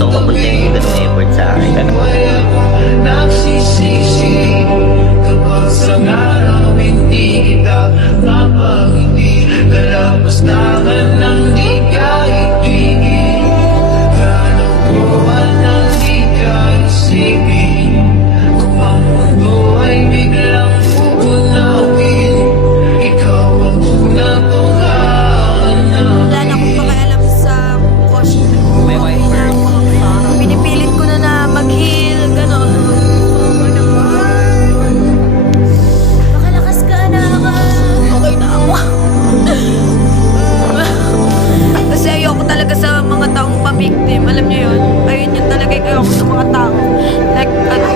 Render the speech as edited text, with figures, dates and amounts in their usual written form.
gusto ko mapunta yung ganung effort sa akin. Ano mo? Nagsisisi kapag sa araw hindi kita mapag-ibig. Kalapastangan ng di ka ibigin. Kalungkuhan ng di ka isipin. Kung ang mundo ay biglang pupunawin, ikaw ang unang tunghahan. Wala na akong pakialam sa crush ko. May wife first. Pinipilit ko na mag-heal, gano'n. Makalakas ka na ka. Okay na ako. Kasi ayoko talaga sa mga taong pabiktim. Alam niyo yun? Ayun yun talaga ayoko sa mga tao. Like, ano,